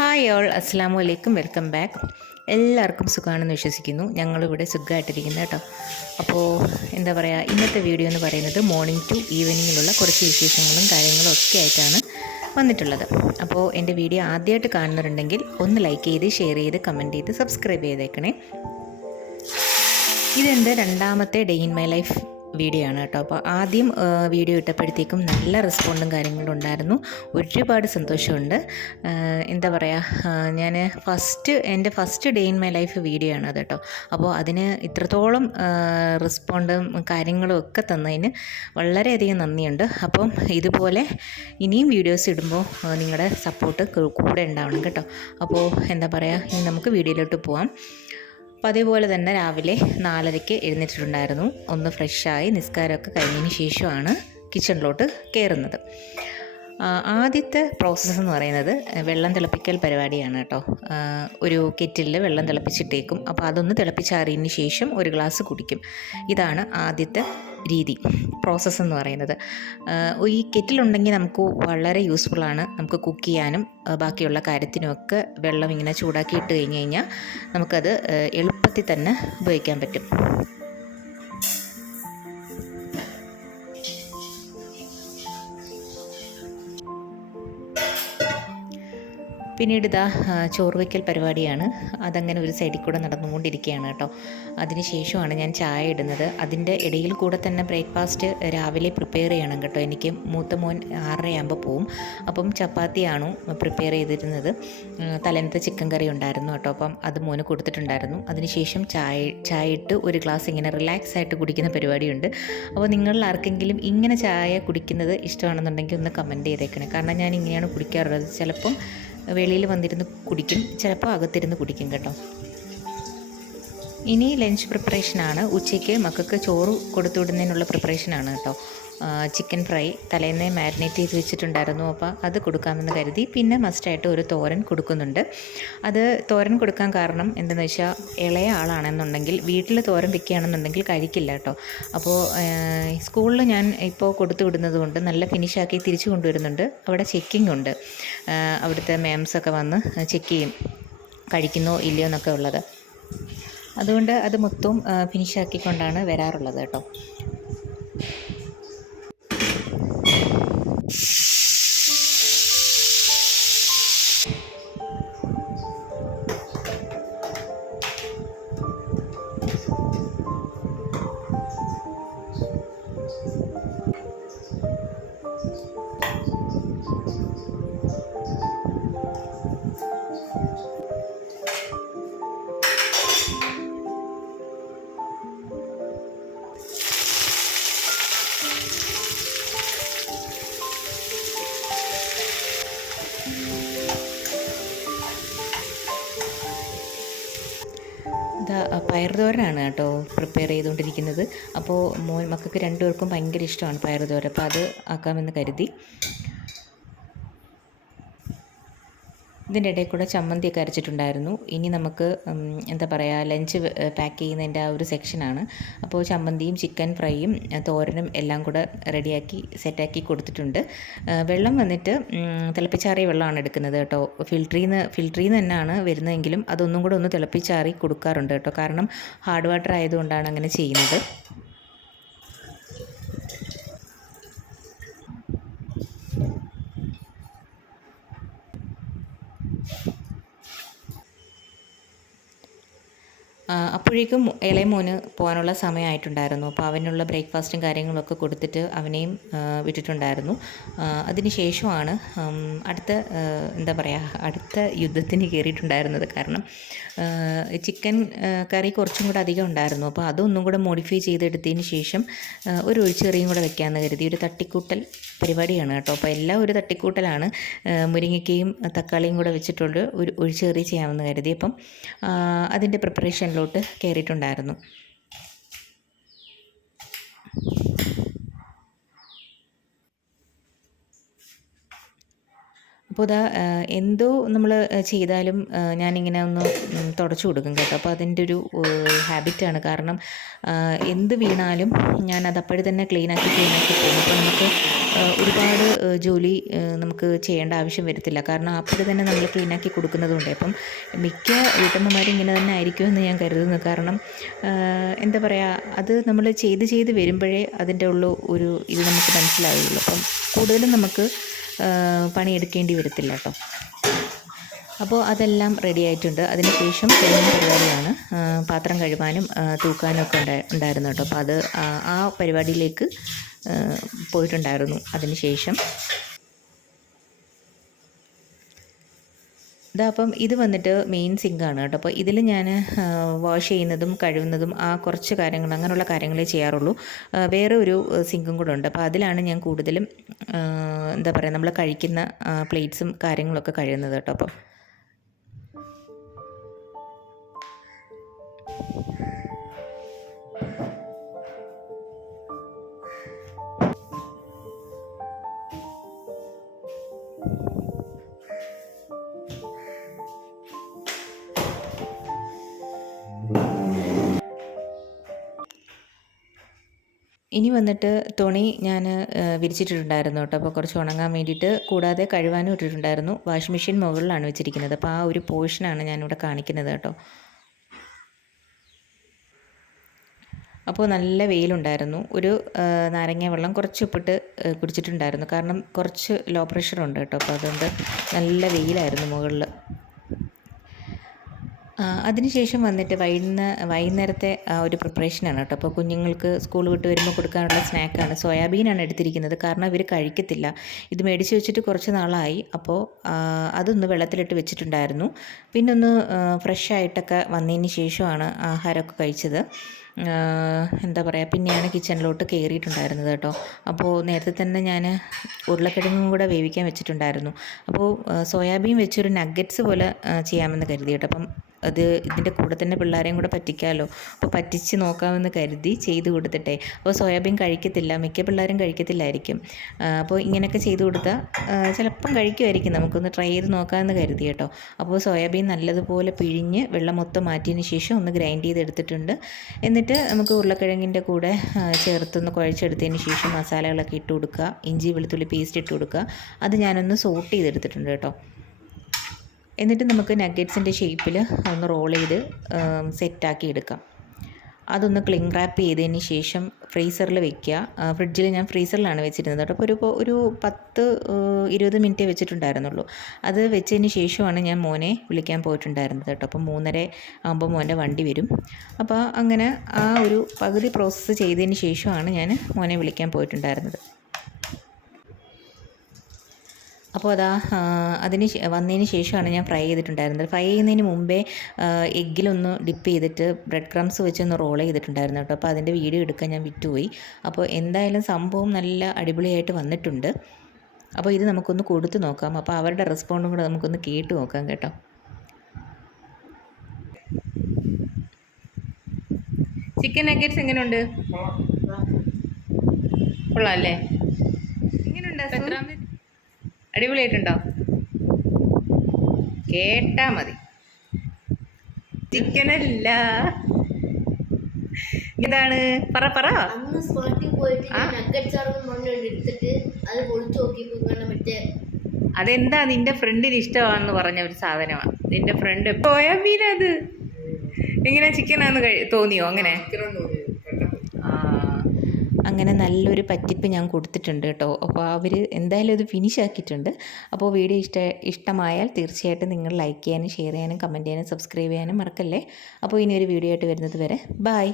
Hi all, അസ്സാം വലൈക്കും, welcome back. എല്ലാവർക്കും സുഖമാണെന്ന് വിശ്വസിക്കുന്നു. ഞങ്ങളിവിടെ സുഖമായിട്ടിരിക്കുന്നു കേട്ടോ. അപ്പോൾ എന്താ പറയുക, ഇന്നത്തെ വീഡിയോ എന്ന് പറയുന്നത് മോർണിംഗ് ടു ഈവനിങ്ങിലുള്ള കുറച്ച് വിശേഷങ്ങളും കാര്യങ്ങളും ഒക്കെ ആയിട്ടാണ് വന്നിട്ടുള്ളത്. അപ്പോൾ എൻ്റെ വീഡിയോ ആദ്യമായിട്ട് കാണുന്നവരുണ്ടെങ്കിൽ ഒന്ന് ലൈക്ക് ചെയ്ത്, ഷെയർ ചെയ്ത്, കമൻറ്റ് ചെയ്ത്, സബ്സ്ക്രൈബ് ചെയ്തേക്കണേ. ഇതെൻ്റെ രണ്ടാമത്തെ day in my life video ആണ് കേട്ടോ. അപ്പോൾ ആദ്യം വീഡിയോ ഇട്ടപ്പോഴത്തേക്കും നല്ല റെസ്പോണ്ടും കാര്യങ്ങളും ഉണ്ടായിരുന്നു. ഒരുപാട് സന്തോഷമുണ്ട്. എന്താ പറയുക, ഞാൻ എൻ്റെ first day in my life video ആണ് അത് കേട്ടോ. അപ്പോൾ അതിന് ഇത്രത്തോളം റെസ്പോണ്ടും കാര്യങ്ങളും ഒക്കെ തന്നതിന് വളരെയധികം നന്ദിയുണ്ട്. അപ്പം ഇതുപോലെ ഇനിയും വീഡിയോസ് ഇടുമ്പോൾ നിങ്ങളുടെ സപ്പോർട്ട് കൂടെ ഉണ്ടാവണം കേട്ടോ. അപ്പോൾ എന്താ പറയുക, ഇനി നമുക്ക് വീഡിയോയിലോട്ട് പോവാം. അപ്പോൾ അതേപോലെ തന്നെ രാവിലെ 4:30 എഴുന്നേറ്റിട്ടുണ്ടായിരുന്നു. ഒന്ന് ഫ്രഷായി നിസ്കാരമൊക്കെ കഴിഞ്ഞതിന് ശേഷമാണ് കിച്ചണിലോട്ട് കയറുന്നത്. ആദ്യത്തെ പ്രോസസ്സ് എന്ന് പറയുന്നത് വെള്ളം തിളപ്പിക്കൽ പരിപാടിയാണ് കേട്ടോ. ഒരു കെറ്റിലിൽ വെള്ളം തിളപ്പിച്ചിട്ടേക്കും. അപ്പോൾ അതൊന്ന് തിളപ്പിച്ചാറിയതിന് ശേഷം ഒരു ഗ്ലാസ് കുടിക്കും. ഇതാണ് ആദ്യത്തെ രീതി, പ്രോസസ്സ് എന്ന് പറയുന്നത്. ഈ കെറ്റിലുണ്ടെങ്കിൽ നമുക്ക് വളരെ യൂസ്ഫുള്ളാണ്. നമുക്ക് കുക്ക് ചെയ്യാനും ബാക്കിയുള്ള കാര്യത്തിനുമൊക്കെ വെള്ളം ഇങ്ങനെ ചൂടാക്കി ഇട്ട് കഴിഞ്ഞ് കഴിഞ്ഞാൽ നമുക്കത് എളുപ്പത്തിൽ തന്നെ ഉപയോഗിക്കാൻ പറ്റും. പിന്നീട് ഇതാ ചോറ് വയ്ക്കൽ പരിപാടിയാണ്. അതങ്ങനെ ഒരു സൈഡിൽ കൂടെ നടന്നുകൊണ്ടിരിക്കുകയാണ് കേട്ടോ. അതിന് ശേഷമാണ് ഞാൻ ചായ ഇടുന്നത്. അതിൻ്റെ ഇടയിൽ കൂടെ തന്നെ ബ്രേക്ക്ഫാസ്റ്റ് രാവിലെ പ്രിപ്പയർ ചെയ്യണം കേട്ടോ. എനിക്ക് മൂത്ത മോൻ 6:30 പോവും. അപ്പം ചപ്പാത്തിയാണ് പ്രിപ്പയർ ചെയ്തിരുന്നത്. തലേന്നത്തെ ചിക്കൻ കറി ഉണ്ടായിരുന്നു കേട്ടോ. അപ്പം അത് മോന് കൊടുത്തിട്ടുണ്ടായിരുന്നു. അതിനുശേഷം ചായ ഇട്ട് ഒരു ഗ്ലാസ് ഇങ്ങനെ റിലാക്സ് ആയിട്ട് കുടിക്കുന്ന പരിപാടിയുണ്ട്. അപ്പോൾ നിങ്ങളിൽ ആർക്കെങ്കിലും ഇങ്ങനെ ചായ കുടിക്കുന്നത് ഇഷ്ടമാണെന്നുണ്ടെങ്കിൽ ഒന്ന് കമൻറ്റ് ചെയ്തേക്കണേ. കാരണം ഞാൻ ഇങ്ങനെയാണ് കുടിക്കാറുള്ളത്. ചിലപ്പം വെളിയിൽ വന്നിരുന്ന് കുടിക്കും, ചിലപ്പോൾ അകത്തിരുന്ന് കുടിക്കും കേട്ടോ. ഇനി ലഞ്ച് പ്രിപ്പറേഷനാണ്. ഉച്ചയ്ക്ക് മക്കൾക്ക് ചോറ് കൊടുത്തുവിടുന്നതിനുള്ള പ്രിപ്പറേഷനാണ് കേട്ടോ. ചിക്കൻ ഫ്രൈ തലേന്നേ മാരിനേറ്റ് ചെയ്ത് വെച്ചിട്ടുണ്ടായിരുന്നു. അപ്പോൾ അത് കൊടുക്കാമെന്ന് കരുതി. പിന്നെ മസ്റ്റായിട്ട് ഒരു തോരൻ കൊടുക്കുന്നുണ്ട്. അത് തോരൻ കൊടുക്കാൻ കാരണം എന്തെന്ന് വെച്ചാൽ, ഇളയ ആളാണെന്നുണ്ടെങ്കിൽ വീട്ടിൽ തോരൻ വെക്കുകയാണെന്നുണ്ടെങ്കിൽ കഴിക്കില്ല കേട്ടോ. അപ്പോൾ സ്കൂളിൽ ഞാൻ ഇപ്പോൾ കൊടുത്തു വിടുന്നത് കൊണ്ട് നല്ല ഫിനിഷാക്കി തിരിച്ചു കൊണ്ടുവരുന്നുണ്ട്. അവിടെ ചെക്കിംഗ് ഉണ്ട്. അവിടുത്തെ മാംസൊക്കെ വന്ന് ചെക്ക് ചെയ്യും കഴിക്കുന്നോ ഇല്ലയോ എന്നൊക്കെ ഉള്ളത്. അതുകൊണ്ട് അത് മൊത്തവും ഫിനിഷാക്കിക്കൊണ്ടാണ് വരാറുള്ളത് കേട്ടോ. പയറുതോരനാണ് കേട്ടോ പ്രിപ്പയർ ചെയ്തുകൊണ്ടിരിക്കുന്നത്. അപ്പോൾ മക്കൾക്ക് രണ്ടുപേർക്കും ഭയങ്കര ഇഷ്ടമാണ് പയറുതോരൻ. അപ്പോൾ അത് ആക്കാമെന്ന് കരുതി. ഇതിൻ്റെ ഇടയിൽ കൂടെ ചമ്മന്തിയൊക്കെ അരച്ചിട്ടുണ്ടായിരുന്നു. ഇനി നമുക്ക് എന്താ പറയുക, ലഞ്ച് പാക്ക് ചെയ്യുന്നതിൻ്റെ ആ ഒരു സെക്ഷനാണ്. അപ്പോൾ ചമ്മന്തിയും ചിക്കൻ ഫ്രൈയും തോരനും എല്ലാം കൂടെ റെഡിയാക്കി സെറ്റാക്കി കൊടുത്തിട്ടുണ്ട്. വെള്ളം വന്നിട്ട് തിളപ്പിച്ചാറിയ വെള്ളമാണ് എടുക്കുന്നത് കേട്ടോ. ഫിൽറ്ററിൽ നിന്ന് തന്നെയാണ് വരുന്നതെങ്കിലും അതൊന്നും കൂടെ ഒന്ന് തിളപ്പിച്ചാറി കൊടുക്കാറുണ്ട് കേട്ടോ. കാരണം ഹാർഡ് വാട്ടർ ആയതുകൊണ്ടാണ് അങ്ങനെ ചെയ്യുന്നത്. അപ്പോഴേക്കും ഇളയ മോന് പോകാനുള്ള സമയമായിട്ടുണ്ടായിരുന്നു. അപ്പോൾ അവനുള്ള ബ്രേക്ക്ഫാസ്റ്റും കാര്യങ്ങളൊക്കെ കൊടുത്തിട്ട് അവനെയും വിട്ടിട്ടുണ്ടായിരുന്നു. അതിന് ശേഷമാണ് അടുത്ത യുദ്ധത്തിന് കയറിയിട്ടുണ്ടായിരുന്നത്. കാരണം ചിക്കൻ കറി കുറച്ചും കൂടെ അധികം ഉണ്ടായിരുന്നു. അപ്പോൾ അതൊന്നും കൂടെ മോഡിഫൈ ചെയ്തെടുത്തതിന് ശേഷം ഒരു ഒഴിച്ചുകറിയും കൂടെ വെക്കാമെന്ന് കരുതി. ഒരു തട്ടിക്കൂട്ടൽ പരിപാടിയാണ് കേട്ടോ. അപ്പോൾ എല്ലാം ഒരു തട്ടിക്കൂട്ടലാണ്. മുരിങ്ങയ്ക്കയും തക്കാളിയും കൂടെ വെച്ചിട്ടുള്ള ഒരു ഒഴിച്ചുകറി ചെയ്യാമെന്ന് കരുതി. അപ്പം അതിൻ്റെ പ്രിപ്പറേഷനിലോട്ട് കയറിയിട്ടുണ്ടായിരുന്നു. അപ്പോൾ ഇതാ എന്തോ നമ്മൾ ചെയ്താലും ഞാനിങ്ങനെ ഒന്ന് തുടച്ചു കൊടുക്കും കേട്ടോ. അപ്പോൾ അതിൻ്റെ ഒരു ഹാബിറ്റാണ്. കാരണം എന്ത് വീണാലും ഞാനത് അപ്പോഴേ തന്നെ ക്ലീനാക്കി പോകും. അപ്പോൾ നമുക്ക് ഒരുപാട് ജോലി നമുക്ക് ചെയ്യേണ്ട ആവശ്യം വരത്തില്ല. കാരണം അപ്പോഴേ തന്നെ നമ്മൾ ക്ലീനാക്കി കൊടുക്കുന്നതുകൊണ്ട്. അപ്പം മിക്ക വീട്ടമ്മമാരും ഇങ്ങനെ തന്നെ ആയിരിക്കുമെന്ന് ഞാൻ കരുതുന്നു. കാരണം എന്താ പറയുക, അത് നമ്മൾ ചെയ്ത് വരുമ്പോഴേ അതിൻ്റെ ഉള്ള ഒരു ഇത് നമുക്ക് മനസ്സിലാവുള്ളൂ. അപ്പം കൂടുതലും നമുക്ക് പണിയെടുക്കേണ്ടി വരത്തില്ല കേട്ടോ. അപ്പോൾ അതെല്ലാം റെഡി ആയിട്ടുണ്ട്. അതിനുശേഷം ക്ലീനിങ് പരിപാടിയാണ്. പാത്രം കഴുകാനും തൂക്കാനും ഒക്കെ ഉണ്ടായിരുന്നു കേട്ടോ. അപ്പോൾ അത് ആ പരിപാടിയിലേക്ക് പോയിട്ടുണ്ടായിരുന്നു. അതിനുശേഷം അപ്പം ഇത് വന്നിട്ട് മെയിൻ സിങ്കാണ് കേട്ടോ. അപ്പോൾ ഇതിൽ ഞാൻ വാഷ് ചെയ്യുന്നതും കഴുകുന്നതും ആ കുറച്ച് കാര്യങ്ങൾ അങ്ങനെയുള്ള കാര്യങ്ങളേ ചെയ്യാറുള്ളൂ. വേറെ ഒരു സിങ്കും കൂടെ ഉണ്ട്. അപ്പോൾ അതിലാണ് ഞാൻ കൂടുതലും എന്താ പറയുക, നമ്മൾ കഴിക്കുന്ന പ്ലേറ്റ്സും കാര്യങ്ങളൊക്കെ കഴുകുന്നത് കേട്ടോ. അപ്പോൾ ഇനി വന്നിട്ട് തുണി ഞാൻ വിരിച്ചിട്ടുണ്ടായിരുന്നു കേട്ടോ. അപ്പോൾ കുറച്ച് ഉണങ്ങാൻ വേണ്ടിയിട്ട്, കൂടാതെ കഴുകാനും ഇട്ടിട്ടുണ്ടായിരുന്നു. വാഷിംഗ് മെഷീൻ മുകളിലാണ് വെച്ചിരിക്കുന്നത്. അപ്പോൾ ആ ഒരു പോർഷനാണ് ഞാനിവിടെ കാണിക്കുന്നത് കേട്ടോ. അപ്പോൾ നല്ല വെയിലുണ്ടായിരുന്നു. ഒരു നാരങ്ങ വെള്ളം കുറച്ച് ഉപ്പിട്ട് കുടിച്ചിട്ടുണ്ടായിരുന്നു. കാരണം കുറച്ച് ലോ പ്രഷറുണ്ട് കേട്ടോ. അപ്പോൾ അതുകൊണ്ട് നല്ല വെയിലായിരുന്നു മുകളിൽ. അതിനുശേഷം വന്നിട്ട് വൈകുന്നേരത്തെ ഒരു പ്രിപ്പറേഷനാണ് കേട്ടോ. അപ്പോൾ കുഞ്ഞുങ്ങൾക്ക് സ്കൂൾ വിട്ട് വരുമ്പോൾ കൊടുക്കാനുള്ള സ്നാക്കാണ്. സോയാബീനാണ് എടുത്തിരിക്കുന്നത്. കാരണം ഇവർ കഴിക്കത്തില്ല. ഇത് മേടിച്ച് വെച്ചിട്ട് കുറച്ച് നാളായി. അപ്പോൾ അതൊന്ന് വെള്ളത്തിലിട്ട് വെച്ചിട്ടുണ്ടായിരുന്നു. പിന്നെ ഒന്ന് ഫ്രഷായിട്ടൊക്കെ വന്നതിന് ശേഷമാണ് ആഹാരമൊക്കെ കഴിച്ചത്. എന്താ പറയുക, പിന്നെയാണ് കിച്ചണിലോട്ട് കയറിയിട്ടുണ്ടായിരുന്നത് കേട്ടോ. അപ്പോൾ നേരത്തെ തന്നെ ഞാൻ ഉരുളക്കിഴങ്ങും കൂടെ വേവിക്കാൻ വെച്ചിട്ടുണ്ടായിരുന്നു. അപ്പോൾ സോയാബീൻ വെച്ചൊരു നഗ്ഗറ്റ്സ് പോലെ ചെയ്യാമെന്ന് കരുതി കേട്ടോ. അപ്പം അത് ഇതിൻ്റെ കൂടെ തന്നെ പിള്ളേരെയും കൂടെ പറ്റിക്കാമല്ലോ. അപ്പോൾ പറ്റിച്ച് നോക്കാമെന്ന് കരുതി ചെയ്ത് കൊടുത്തിട്ടെ. അപ്പോൾ സോയാബീൻ കഴിക്കത്തില്ല, മിക്ക പിള്ളേരും കഴിക്കത്തില്ലായിരിക്കും. അപ്പോൾ ഇങ്ങനെയൊക്കെ ചെയ്ത് കൊടുത്താൽ ചിലപ്പം കഴിക്കുമായിരിക്കും. നമുക്കൊന്ന് ട്രൈ ചെയ്ത് നോക്കാമെന്ന് കരുതി കേട്ടോ. അപ്പോൾ സോയാബീൻ നല്ലതുപോലെ പിഴിഞ്ഞ് വെള്ളം മൊത്തം മാറ്റിയതിന് ശേഷം ഒന്ന് ഗ്രൈൻഡ് ചെയ്തെടുത്തിട്ടുണ്ട്. എന്നിട്ട് നമുക്ക് ഉരുളക്കിഴങ്ങിൻ്റെ കൂടെ ചേർത്തൊന്ന് കുഴച്ചെടുത്തതിന് ശേഷം മസാലകളൊക്കെ ഇട്ട് കൊടുക്കുക. ഇഞ്ചി വെളുത്തുള്ളി പേസ്റ്റ് ഇട്ട് കൊടുക്കുക. അത് ഞാനൊന്ന് സോട്ട് ചെയ്തെടുത്തിട്ടുണ്ട് കേട്ടോ. എന്നിട്ട് നമുക്ക് നഗ്ഗറ്റ്സിൻ്റെ ഷേപ്പിൽ ഒന്ന് റോൾ ചെയ്ത് സെറ്റാക്കി എടുക്കാം. അതൊന്ന് ക്ലിങ് റാപ്പ് ചെയ്തതിന് ശേഷം ഫ്രീസറിൽ വെക്കുക. ഫ്രിഡ്ജിൽ ഞാൻ ഫ്രീസറിലാണ് വെച്ചിരുന്നത് കേട്ടോ. അപ്പോൾ ഒരു 10-20 മിനിറ്റേ വെച്ചിട്ടുണ്ടായിരുന്നുള്ളൂ. അത് വെച്ചതിന് ശേഷമാണ് ഞാൻ മോനെ വിളിക്കാൻ പോയിട്ടുണ്ടായിരുന്നത് കേട്ടോ. അപ്പോൾ 3:30 ആകുമ്പോൾ മോൻ്റെ വണ്ടി വരും. അപ്പോൾ അങ്ങനെ ആ ഒരു പകുതി പ്രോസസ്സ് ചെയ്തതിന് ശേഷമാണ് ഞാൻ മോനെ വിളിക്കാൻ പോയിട്ടുണ്ടായിരുന്നത്. അപ്പോൾ അതിന് വന്നതിന് ശേഷമാണ് ഞാൻ ഫ്രൈ ചെയ്തിട്ടുണ്ടായിരുന്നത്. ഫ്രൈ ചെയ്യുന്നതിന് മുമ്പേ എഗ്ഗിലൊന്ന് ഡിപ്പ് ചെയ്തിട്ട് ബ്രെഡ് ക്രംസ് വെച്ചൊന്ന് റോൾ ചെയ്തിട്ടുണ്ടായിരുന്നു കേട്ടോ. അപ്പോൾ അതിൻ്റെ വീഡിയോ എടുക്കാൻ ഞാൻ വിട്ടുപോയി. അപ്പോൾ എന്തായാലും സംഭവം നല്ല അടിപൊളിയായിട്ട് വന്നിട്ടുണ്ട്. അപ്പോൾ ഇത് നമുക്കൊന്ന് കൊടുത്ത് നോക്കാം. അപ്പോൾ അവരുടെ റെസ്പോണ്ടും കൂടെ നമുക്കൊന്ന് കേട്ട് നോക്കാം കേട്ടോ. ചിക്കൻ നഗറ്റ്സ് എങ്ങനെയുണ്ട്? കൊള്ളാം അല്ലേ? എങ്ങനെയുണ്ട്? അടിപൊളിയായിട്ടുണ്ടോ? കേട്ടാ മതി. ചിക്കനല്ല, ഇതാണ്. പറ അതെന്താ നിന്റെ ഫ്രണ്ടിന് ഇഷ്ടമാണെന്ന് പറഞ്ഞ ഒരു സാധനമാണ്. നിന്റെ ഫ്രണ്ട് സോയാബീൻ, അത് എങ്ങനെ ചിക്കനാന്ന് തോന്നിയോ? അങ്ങനെ നല്ലൊരു പറ്റിപ്പ് ഞാൻ കൊടുത്തിട്ടുണ്ട് കേട്ടോ. അപ്പോൾ അവർ എന്തായാലും അത് ഫിനിഷ് ആക്കിയിട്ടുണ്ട്. അപ്പോൾ വീഡിയോ ഇഷ്ടമായാൽ തീർച്ചയായിട്ടും നിങ്ങൾ ലൈക്ക് ചെയ്യാനും ഷെയർ ചെയ്യാനും കമൻറ്റ് ചെയ്യാനും സബ്സ്ക്രൈബ് ചെയ്യാനും മറക്കല്ലേ. അപ്പോൾ ഇനി ഒരു വീഡിയോ ആയിട്ട് വരുന്നത് വരെ ബൈ.